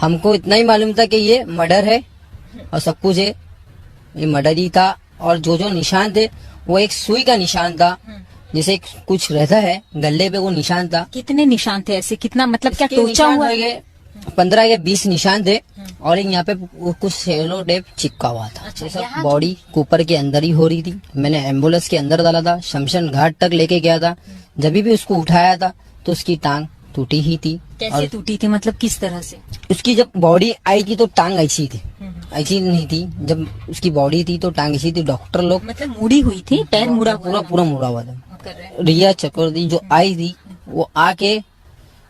हमको इतना ही मालूम था कि ये मर्डर है और सब कुछ है, ये मर्डर ही था। और जो जो निशान थे वो एक सुई का निशान था, जैसे कुछ रहता है गले पे, वो निशान था। कितने निशान थे ऐसे, कितना मतलब क्या इसके टोचा निशान हुआ? हो गए 15 या 20 निशान थे और एक यहाँ पे कुछ सेलो टेप चिपका हुआ था। ये सब बॉडी ऊपर के अंदर ही हो रही थी। मैंने एम्बुलेंस के अंदर डाला था, शमशान घाट तक लेके गया था। जब भी उसको उठाया था तो उसकी टांग टूटी ही थी। कैसे टूटी थी, मतलब किस तरह से? उसकी जब बॉडी आई थी तो टांग ऐसी थी, ऐसी नहीं थी। जब उसकी बॉडी थी तो टांग ऐसी थी। डॉक्टर लोग मतलब मुड़ी हुई थी, पैर मुड़ा पूरा मुड़ा हुआ था। रिया चक्रवर्ती जो आई थी वो आके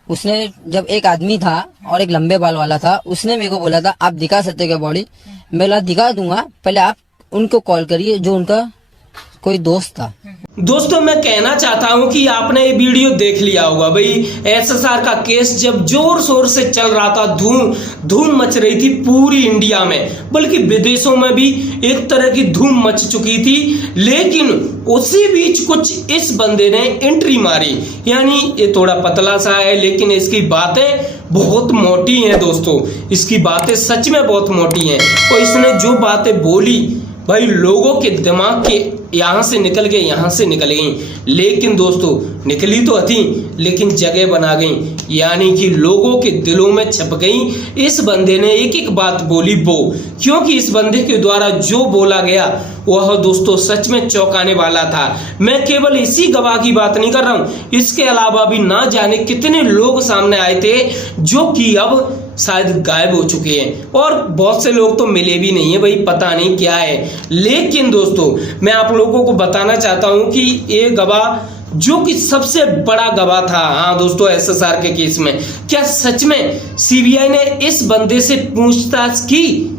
उसने, जब एक आदमी था और एक लंबे बाल वाला था, उसने मेरे को बोला था आप दिखा सकते हो क्या बॉडी? मैं बोला दिखा दूंगा, पहले आप उनको कॉल करिए जो उनका कोई दोस्त था। दोस्तों मैं कहना चाहता हूं कि आपने ये वीडियो देख लिया होगा भाई। एसएसआर का केस जब जोर शोर से चल रहा था, धूम मच रही थी पूरी इंडिया में, बल्कि विदेशों में भी एक तरह की धूम मच चुकी थी। लेकिन उसी बीच कुछ इस बंदे ने एंट्री मारी। यानी ये थोड़ा पतला सा है लेकिन इसकी बातें बहुत मोटी हैं दोस्तों, इसकी बातें सच में बहुत मोटी हैं। और इसने जो बातें बोली भाई, लोगों के दिमाग के यहाँ से निकल गए, यहाँ से निकल गई। लेकिन दोस्तों निकली तो थी लेकिन जगह बना गई, यानी कि लोगों के दिलों में छप गई। इस बंदे ने एक एक बात बोली क्योंकि इस बंदे के द्वारा जो बोला गया वह दोस्तों सच में चौंकाने वाला था। मैं केवल इसी गवाह की बात नहीं कर रहा हूं, इसके अलावा भी ना जाने कितने लोग सामने आए थे जो कि अब शायद गायब हो चुके हैं और बहुत से लोग तो मिले भी नहीं है भाई, पता नहीं क्या है। लेकिन दोस्तों मैं आप लोगों को बताना चाहता हूं कि ये गवाह जो कि सबसे बड़ा गवाह था, हाँ दोस्तों, एसएसआर के केस में, क्या सच में सीबीआई ने इस बंदे से पूछताछ की?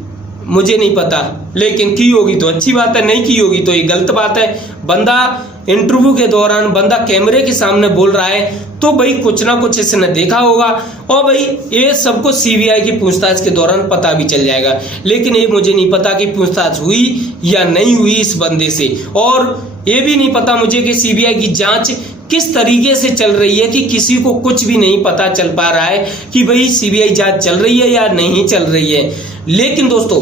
मुझे नहीं पता, लेकिन की होगी तो अच्छी बात है, नहीं की होगी तो ये गलत बात है। बंदा इंटरव्यू के दौरान, बंदा कैमरे के सामने बोल रहा है तो भाई कुछ ना कुछ इसने देखा होगा और भाई ये सबको सीबीआई की पूछताछ के दौरान पता भी चल जाएगा। लेकिन ये मुझे नहीं पता कि पूछताछ हुई या नहीं हुई इस बंदे से, और ये भी नहीं पता मुझे कि सीबीआई की जांच किस तरीके से चल रही है, कि किसी को कुछ भी नहीं पता चल पा रहा है कि भाई सीबीआई जांच चल रही है या नहीं चल रही है। लेकिन दोस्तों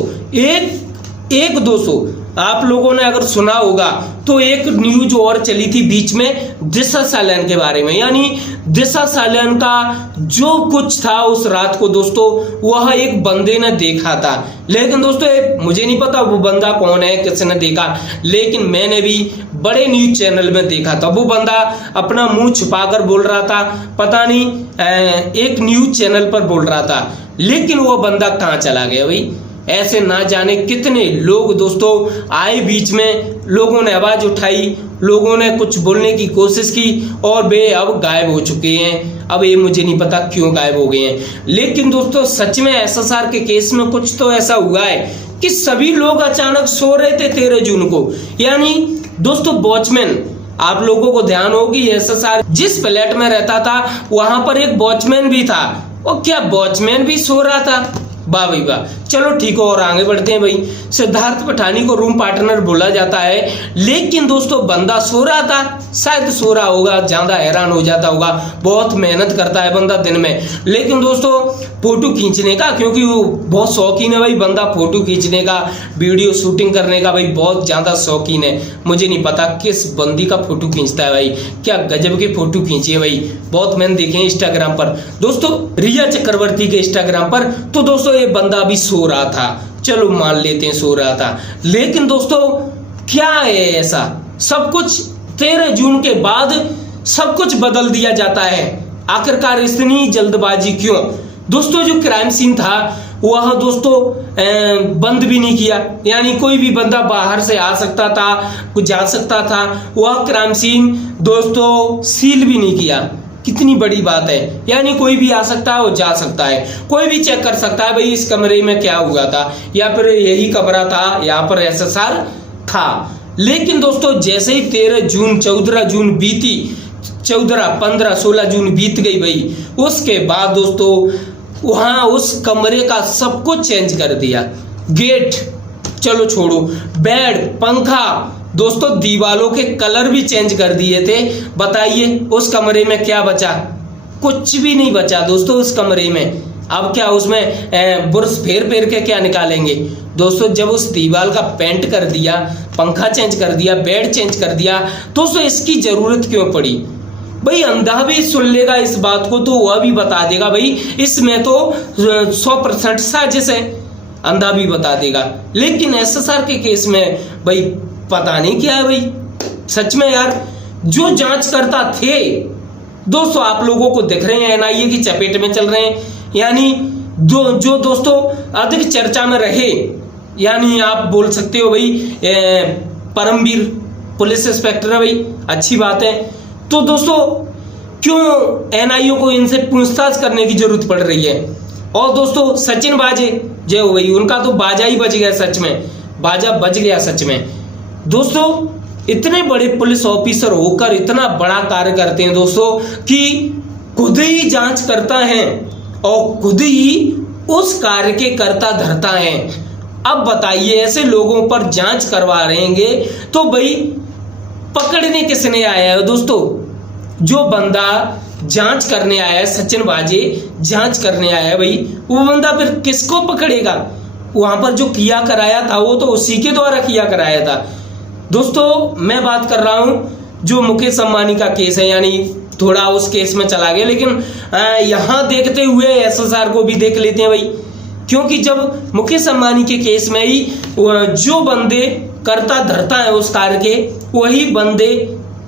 एक दोस्तों आप लोगों ने अगर सुना होगा तो एक न्यूज और चली थी बीच में दिशा सालन के बारे में। यानी दिशा सालन का जो कुछ था उस रात को दोस्तों वह एक बंदे ने देखा था। लेकिन दोस्तों मुझे नहीं पता वो बंदा कौन है, किसने देखा, लेकिन मैंने भी बड़े न्यूज चैनल में देखा था। वो बंदा अपना मुंह छुपाकर बोल रहा था, पता नहीं एक न्यूज चैनल पर बोल रहा था। लेकिन वो बंदा कहाँ चला गया भाई? ऐसे ना जाने कितने लोग दोस्तों आए बीच में, लोगों ने आवाज उठाई, लोगों ने कुछ बोलने की कोशिश की और वे अब गायब हो चुके हैं। अब ये मुझे नहीं पता क्यों गायब हो गए हैं। लेकिन दोस्तों सच में एसएसआर के केस में कुछ तो ऐसा हुआ है कि सभी लोग अचानक सो रहे थे 13 जून को। यानी दोस्तों वॉचमैन, आप लोगों को ध्यान हो कि एसएसआर जिस फ्लैट में रहता था वहां पर एक वॉचमैन भी था, और क्या वॉचमैन भी सो रहा था? वाह भाई वाह। चलो ठीक है और आगे बढ़ते हैं भाई। सिद्धार्थ पठानी को रूम पार्टनर बोला जाता है, लेकिन दोस्तों बंदा सो रहा था, शायद सो रहा होगा, ज्यादा हैरान हो जाता होगा, बहुत मेहनत करता है बंदा दिन में। लेकिन दोस्तों फोटो खींचने का, क्योंकि वो बहुत शौकीन है भाई बंदा, फोटो खींचने का, वीडियो शूटिंग करने का भाई बहुत ज्यादा शौकीन है। मुझे नहीं पता किस बंदी का फोटो खींचता है भाई, क्या गजब की फोटो खींची है भाई, बहुत मैंने देखे इंस्टाग्राम पर दोस्तों, रिया चक्रवर्ती के इंस्टाग्राम पर। तो दोस्तों ये बंदा भी सो रहा था, चलो मान लेते हैं सो रहा था। लेकिन दोस्तों क्या है ऐसा, सब कुछ 13 जून के बाद सब कुछ बदल दिया जाता है। आखिरकार इतनी जल्दबाजी क्यों? दोस्तों जो क्राइम सीन था वह दोस्तों बंद भी नहीं किया, यानी कोई भी बंदा बाहर से आ सकता था, कुछ जा सकता था। वह क्राइम सीन दोस्तों सील भी नहीं किया। कितनी बड़ी बात है, यानी कोई भी आ सकता है और जा सकता है, कोई भी चेक कर सकता है भाई इस कमरे में क्या हुआ था, या फिर यही कमरा था, यहाँ पर एसएसआर था। लेकिन दोस्तों जैसे ही 13 जून 14 जून बीती, 14 15 16 जून बीत गई भाई, उसके बाद दोस्तों वहां उस कमरे का सब कुछ चेंज कर दिया। गेट चलो छोड़ो, बेड, पंखा, दोस्तों दीवालों के कलर भी चेंज कर दिए थे। बताइए उस कमरे में क्या बचा? कुछ भी नहीं बचा दोस्तों उस कमरे में। अब क्या उसमें बुरश फेर फेर के क्या निकालेंगे। दोस्तों जब उस दीवार का पेंट कर दिया, पंखा चेंज कर दिया, बेड चेंज कर दिया, दोस्तों इसकी जरूरत क्यों पड़ी। भाई अंधा भी सुन लेगा इस बात को तो वह भी बता देगा भाई इसमें तो 100% साजिश है, अंधा भी बता देगा। लेकिन एसएसआर के केस में भाई पता नहीं क्या है भाई। सच में यार जो जांच करता थे दोस्तों आप लोगों को दिख रहे हैं एनआईए की चपेट में चल रहे हैं, यानी जो दोस्तों अधिक चर्चा में रहे, यानी आप बोल सकते हो भाई परमवीर पुलिस इंस्पेक्टर है भाई, अच्छी बात है। तो दोस्तों क्यों एनआईए को इनसे पूछताछ करने की जरूरत पड़ रही है। और दोस्तों सचिन बाजे जय हो भाई, उनका तो बाजा ही बज गया, सच में बाजा बज गया सच में। दोस्तों इतने बड़े पुलिस ऑफिसर होकर इतना बड़ा कार्य करते हैं दोस्तों कि खुद ही जांच करता है और खुद ही उस कार्य के कर्ता धर्ता है। अब बताइए ऐसे लोगों पर जांच करवा रहेंगे तो भाई पकड़ने किसने आया है। दोस्तों जो बंदा जांच करने आया है, सचिन बाजे जांच करने आया है भाई, वो बंदा फिर किसको पकड़ेगा। वहां पर जो किया कराया था वो तो उसी के द्वारा किया कराया था। दोस्तों मैं बात कर रहा हूं जो मुकेश अंबानी का केस है, यानी थोड़ा उस केस में चला गया, लेकिन यहां देखते हुए एसएसआर को भी देख लेते हैं भाई, क्योंकि जब मुकेश अंबानी के केस में ही जो बंदे करता धरता है उस कार्य के वही बंदे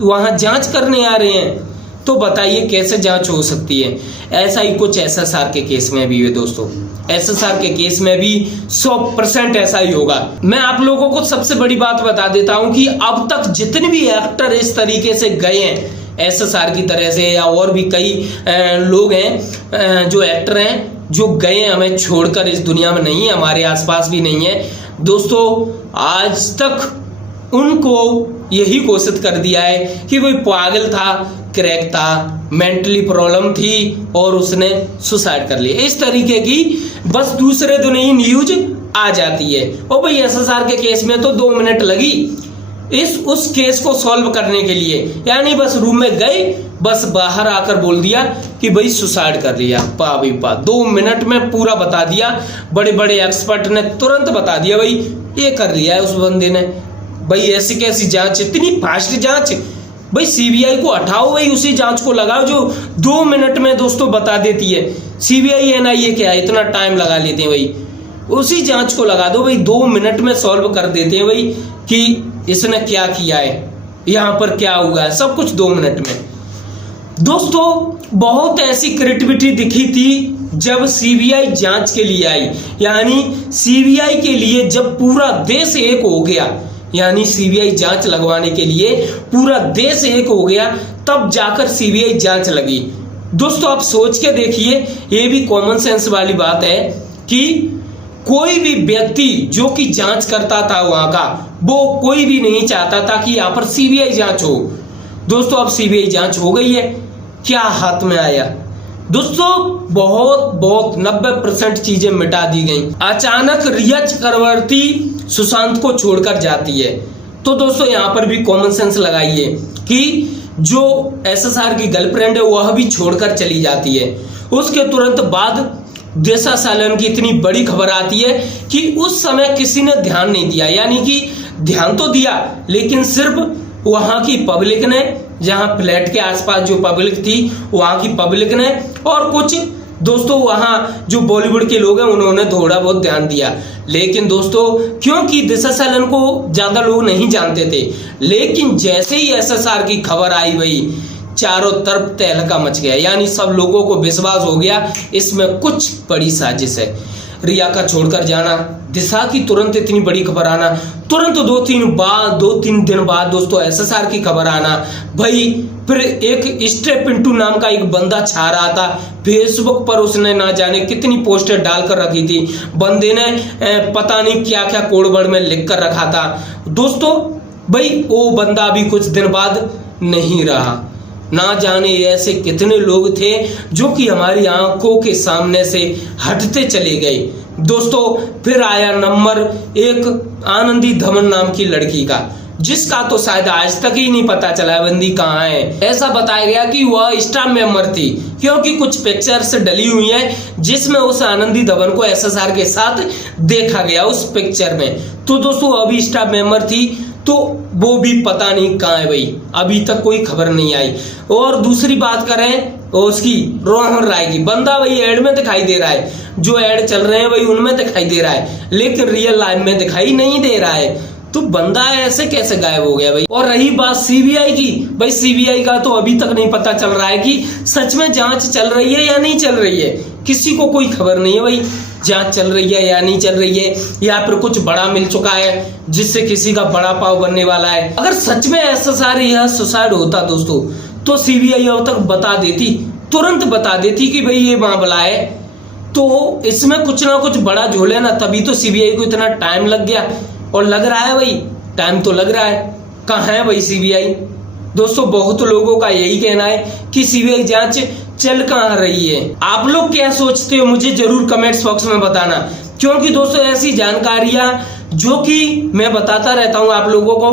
वहां जांच करने आ रहे हैं, तो बताइए कैसे जांच हो सकती है। ऐसा ही कुछ एसएसआर के केस में भी है दोस्तों, एसएसआर के केस में भी 100% ऐसा ही होगा। मैं आप लोगों को सबसे बड़ी बात बता देता हूं कि अब तक जितने भी एक्टर इस तरीके से गए हैं एसएसआर की तरह से, या और भी कई लोग हैं जो एक्टर हैं जो गए हमें छोड़कर इस दुनिया में नहीं है, हमारे आसपास भी नहीं है दोस्तों, आज तक उनको यही घोषित कर दिया है कि वही पागल था, क्रैक था, मेंटली प्रॉब्लम थी और उसने सुसाइड कर लिया। इस तरीके की बस दूसरे दिन ही न्यूज आ जाती है। और भाई एसएसआर के केस में तो 2 मिनट लगी उस केस को सॉल्व करने के लिए, यानी बस रूम में गए, बस बाहर आकर बोल दिया कि भाई सुसाइड कर लिया, पा भाई पा, 2 मिनट में पूरा बता दिया। बड़े बड़े एक्सपर्ट ने तुरंत बता दिया भाई ये कर लिया है उस बंदे ने। भाई ऐसी कैसी जांच, इतनी फास्ट जांच। भाई सीबीआई को हटाओ, भाई उसी जांच को लगाओ जो 2 मिनट में दोस्तों बता देती है। सीबीआई एनआईए क्या है, इतना टाइम लगा लेते हैं भाई, उसी जांच को लगा दो भाई, 2 मिनट में सॉल्व कर देते हैं भाई कि इसने क्या किया है, यहाँ पर क्या हुआ है, सब कुछ 2 मिनट में। दोस्तों बहुत ऐसी क्रिएटिविटी दिखी थी जब सीबीआई जांच के लिए आई, यानी सीबीआई के लिए जब पूरा देश एक हो गया, यानी सीबीआई जांच लगवाने के लिए पूरा देश एक हो गया, तब जाकर सीबीआई जांच लगी। दोस्तों आप सोच के देखिए, ये भी कॉमन सेंस वाली बात है कि कोई भी व्यक्ति जो कि जांच करता था वहां का, वो कोई भी नहीं चाहता था कि यहाँ पर सीबीआई जांच हो। दोस्तों अब सीबीआई जांच हो गई है, क्या हाथ में आया दोस्तों, बहुत 90% चीजें मिटा दी गई। अचानक रिया चक्रवर्ती सुशांत को छोड़कर जाती है, तो दोस्तों यहाँ पर भी कॉमन सेंस लगाइए कि जो एसएसआर की गर्लफ्रेंड है वह भी छोड़कर चली जाती है। उसके तुरंत बाद दिशा सालन की इतनी बड़ी खबर आती है कि उस समय किसी ने ध्यान नहीं दिया, यानी कि ध्यान तो दिया लेकिन सिर्फ वहां की पब्लिक ने, जहां फ्लैट के आसपास जो पब्लिक थी वहां की पब्लिक ने, और कुछ दोस्तों वहां जो बॉलीवुड के लोग हैं उन्होंने थोड़ा बहुत ध्यान दिया। लेकिन दोस्तों क्योंकि दिशा सालन को ज्यादा लोग नहीं जानते थे, लेकिन जैसे ही एसएसआर की खबर आई भाई चारों तरफ तहलका मच गया, यानी सब लोगों को विश्वास हो गया इसमें कुछ बड़ी साजिश है। रिया का छोड़कर जाना, दिशा की तुरंत इतनी बड़ी खबर आना, तुरंत 2-3 दिन बाद दोस्तों एसएसआर की खबर आना, भाई फिर एक स्टेप पिंटू नाम का एक बंदा छा रहा था फेसबुक पर, उसने ना जाने कितनी पोस्टर डालकर रखी थी, बंदे ने पता नहीं क्या क्या कोडवर्ड में लिख कर रखा था दोस्तों। भाई वो बंदा भी कुछ दिन बाद नहीं रहा, ना जाने ऐसे कितने लोग थे जो कि हमारी आंखों के सामने से हटते चले गए दोस्तों। फिर आया नंबर 1 आनंदी धमन नाम की लड़की का, जिसका तो शायद आज तक ही नहीं पता चला है बंदी कहाँ है। ऐसा बताया गया कि वह स्टाफ मेंबर थी, क्योंकि कुछ पिक्चर्स डली हुई हैं जिसमें उस आनंदी धवन को एसएसआर के साथ देखा गया उस पिक्चर में। तो दोस्तों अभी स्टाफ मेंबर थी, तो वो भी पता नहीं कहाँ है भाई, अभी तक कोई खबर नहीं आई। और दूसरी बात करें उसकी रोहन राय की, बंदा भाई एड में दिखाई दे रहा है, जो एड चल रहे हैं भाई उनमें दिखाई दे रहा है, लेकिन रियल लाइफ में दिखाई नहीं दे रहा है। तो बंदा ऐसे कैसे गायब हो गया भाई। और रही बात सीबीआई की, भाई सीबीआई का तो अभी तक नहीं पता चल रहा है कि सच में जांच चल रही है या नहीं चल रही है। किसी को कोई खबर नहीं है भाई जांच चल रही है या नहीं चल रही है, या फिर कुछ बड़ा मिल चुका है जिससे किसी का बड़ा पाव बनने वाला है। अगर सच में एसएसआर यह सुसाइड होता दोस्तों, तो सीबीआई अब तक बता देती, तुरंत बता देती कि भाई ये मामला है। तो इसमें कुछ ना कुछ बड़ा झोल है ना, तभी तो सीबीआई को इतना टाइम लग गया। और लग रहा है भाई टाइम तो लग रहा है, कहाँ है भाई सीबीआई। दोस्तों बहुत लोगों का यही कहना है कि सीबीआई जांच चल कहाँ रही है। आप लोग क्या सोचते हो मुझे जरूर कमेंट्स बॉक्स में बताना, क्योंकि दोस्तों ऐसी जानकारियां जो कि मैं बताता रहता हूं आप लोगों को,